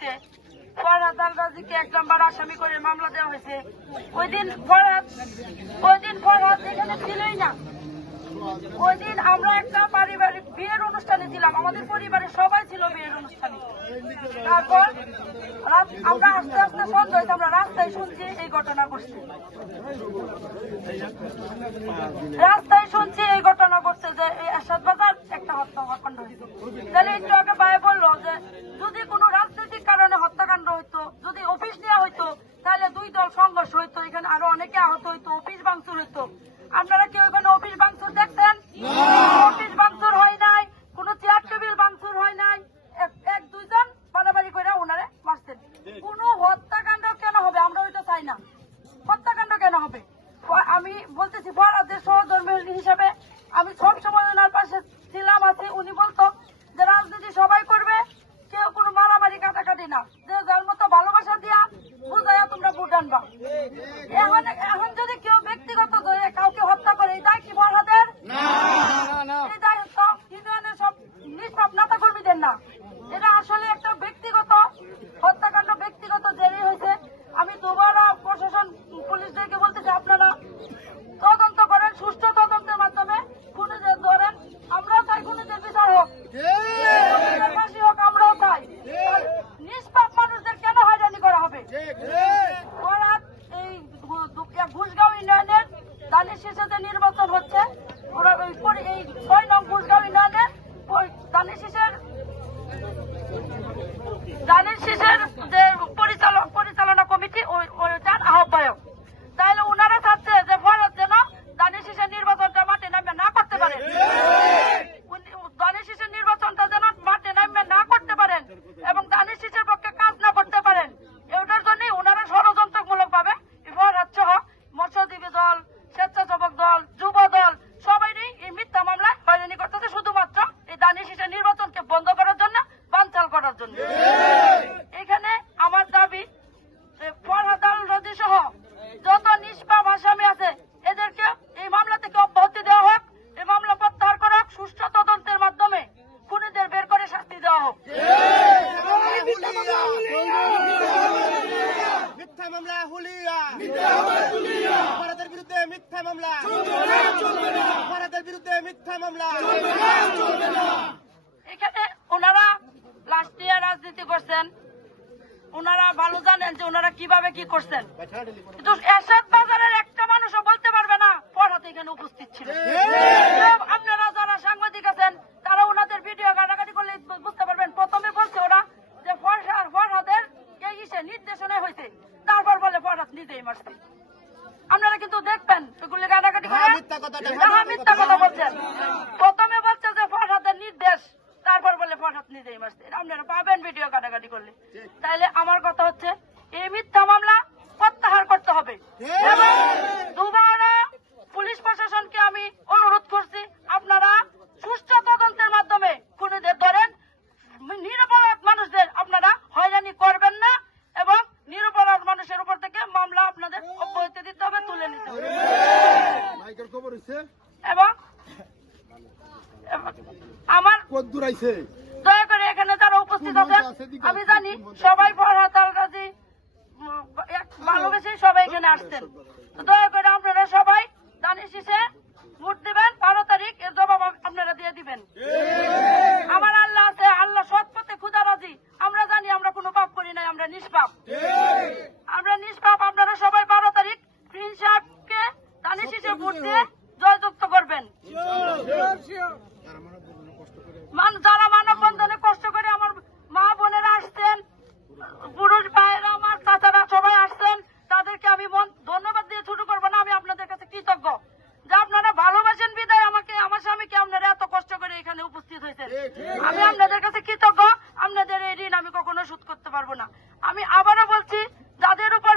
হয়েছে। এক নম্বর আসামি করে মামলা দেওয়া হয়েছে। ওই দিন ওই দিন এখানে ছিলই না। ওই দিন আমরা একটা পারিবারিক বিয়ের অনুষ্ঠানে ছিলাম। আমাদের সবাই ছিল বিয়ের অনুষ্ঠানে। তারপর আমরা আস্তে আস্তে সন্ধ্যা আমরা রাস্তায় শুনছি এই ঘটনা ঘটছে। রাস্তায় শুনছি এই ঘটনা ঘটছে যে এরশাদ বাজার একটা হত্যাকাণ্ড হয়েছে। তাহলে একটু আগে ভাই বলল যে যদি কোনো রাজনৈতিক কারণে হত্যাকাণ্ড হইতো যদি অফিস নেওয়া হইতো তাহলে দুই দল হইতো এখানে আরও অনেকে আহত হইতো অফিস ভাঙচুর হইতো। আপনারা কেউ এখানে অফিস ভাঙচুর দেখছেন? অফিস ভাঙচুর হয় নাই কোনো চেয়ার টেবিল ভাঙচুর হয় নাই। এক- এক দুইজন বাড়াবাড়ি করে ওনারে মারছেন। কোনো হত্যাকাণ্ড কেন হবে? আমরা ওইটা চাই না। হত্যাকাণ্ড কেন হবে? আমি বলতেছি ফরাদের সহধর্মী হিসাবে আমি সব সময় ওনার পাশে ছিলাম আছি উনি বলতো যে রাজনীতি সবাই করবে কেউ কোনো মারামারি কাটাকাটি না যে যার মতো ভালোবাসা দিয়া বুঝাইয়া তোমরা ভোট আনবা। এখন এখন যদি কেউ ব্যক্তিগত ধরে কাউকে হত্যা করে এই দায় কি ফরহাদের এই দায় তো ইউনিয়নের সব নিষ্পাপ নেতা কর্মীদের না এটা আসলে একটা ব্যক্তিগত হত্যাকাণ্ড ব্যক্তিগত জেরে হয়েছে আমি দুবারা প্রশাসন পুলিশদেরকে বলতেছি আপনারা তদন্ত করেন সুষ্ঠু তদন্তের মাধ্যমে খুনিদের ধরেন আমরাও চাই খুনিদের বিচার হোক খুনিদের ফাঁসি হোক আমরাও চাই আর নিষ্পাপ মানুষদের কেন হয়রানি করা হবে ওরাত এই ঘু- দু- ঘুষগাঁও ইউনিয়নের শিশুতে নির্বাচন হচ্ছে ওরা এই ছয় নং ঘুষগাঁও ইউনিয়নে ওই শিশের দানিশ শিশের নির্বাচনকে বন্ধ করার জন্য, বানচাল করার জন্য। এখানে আমার দাবি সহ যত নিষ্পাপ আসামি আছে, এদেরকে এই মামলা থেকে অব্যাহতি দেওয়া হোক, এই মামলা প্রত্যাহার করা হোক, সুষ্ঠু তদন্তের মাধ্যমে খুনিদের বের করে শাস্তি দেওয়া হোক। মিথ্যা মামলা, হুলিয়া। ভারতের বিরুদ্ধে মিথ্যা মামলা। ভারতের বিরুদ্ধে মিথ্যা মামলা। এখানে ওনারা লাস্ট ইয়ার রাজনীতি করছেন। ওনারা ভালো জানেন যে ওনারা কীভাবে কি করছেন। কিন্তু এরশাদ বাজারের একটা মানুষও বলতে পারবে না ফরহাদ এখানে উপস্থিত ছিল। আপনারা যারা সাংবাদিক আছেন তারা ওনাদের ভিডিও কাটাকাটি করলে বুঝতে পারবেন। প্রথমে বলছে ওরা যে ফরহাদ ফরহাদের এই ইসে নির্দেশনায় হয়েছে তারপর বলে ফরহাদ নিজেই মারছে। আপনারা কিন্তু দেখবেন এগুলি কাটাকাটি করে মিথ্যা কথা বলছেন। প্রথমে বলছে যে ফরহাদের নির্দেশ তারপর বলে ফরহাদ নিজেই মারছে আপনারা পাবেন ভিডিও কাটাকাটি করলে। তাইলে আমার কথা হচ্ছে এই মিথ্যা মামলা প্রত্যাহার করতে হবে। এবং দুবারা পুলিশ প্রশাসনকে আমি অনুরোধ করছি আপনারা সুষ্ঠু তদন্তের মাধ্যমে খুনিদের ধরেন নিরপরাধ মানুষদের আপনারা হয়রানি করবেন না এবং নিরপরাধ মানুষের উপর থেকে মামলা আপনাদের অব্যাহতি দিতে হবে তুলে নিতে হবে মাইকের খবর হইছে এবং এবং আইছে? দয়া করে এখানে যারা উপস্থিত আছেন আমি জানি সবাই উম, সবাই এখানে আসছেন দয়া করে আপনারা সবাই দানি শীষে ভোট দিবেন বারো তারিখ এর জবাব আপনারা দিয়ে দিবেন। আমার আল্লাহ আছে আল্লাহ সৎ পথে ক্ষুদা রাজি আমরা জানি আমরা কোনো পাপ করি নাই আমরা নিষ্পাপ আমরা নিষ্পাপ আপনারা সবাই বারো তারিখ প্রিন্স সাহেবকে দানি শীষে ভোট দিয়ে জয়যুক্ত করবেন মান যারা মানববন্ধনে কষ্ট করে আমার মা বোনেরা আসছেন পুরুষ ভাইয়েরা আমার চাচারা সবাই আসছেন তাদেরকে আমি মন- ধন্যবাদ দিয়ে শুরু করব না আমি আপনাদের কাছে কৃতজ্ঞ যে আপনারা ভালোবাসেন বিদায় আমাকে আমার স্বামীকে আপনারা এত কষ্ট করে এখানে উপস্থিত হয়েছেন। আমি আপনাদের কাছে কৃতজ্ঞ। আপনাদের এই ঋণ আমি কখনো শোধ করতে পারব না। আমি আবারও বলছি যাদের উপর